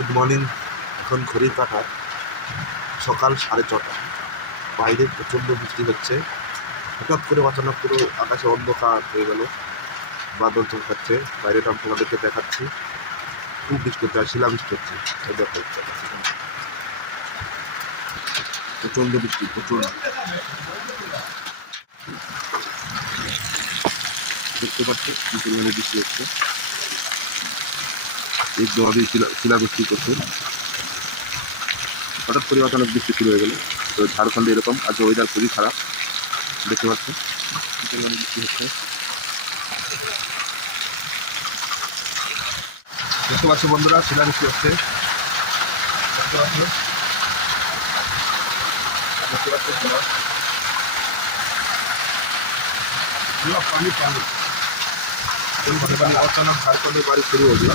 Good morning. এখন ঘড়ির কাঁটা সকাল 6:30। বাইরে প্রচণ্ড বৃষ্টি হচ্ছে। হঠাৎ করে অচানক পুরো আকাশে অন্ধকার হয়ে গেল, বাদল চমকাচ্ছে। বাইরেটা আমি তোমাদেরকে দেখাচ্ছি। খুব বৃষ্টি হচ্ছে, আর শিলাবৃষ্টি হচ্ছে। এই দেখো, প্রচণ্ড বৃষ্টি, প্রচণ্ড। দেখতে পাচ্ছ কি পরিমাণে বৃষ্টি হচ্ছে। এই দলে শিলাবৃষ্টি করছে। হঠাৎ করে অচানক বৃষ্টি শুরু হয়ে গেল। তো ঝাড়খণ্ডে এরকম আজ ওয়েদার খুবই খারাপ। দেখতে পাচ্ছ কি পরিমাণে বৃষ্টি হচ্ছে। দেখতে পাচ্ছ বন্ধুরা, শিলাবৃষ্টি হচ্ছে। দেখতে পাচ্ছ, দেখতে পাচ্ছ পুরো পানি পানি। অচানক ঝাড়খণ্ডের বাড়ি শুরু হয়ে গেল।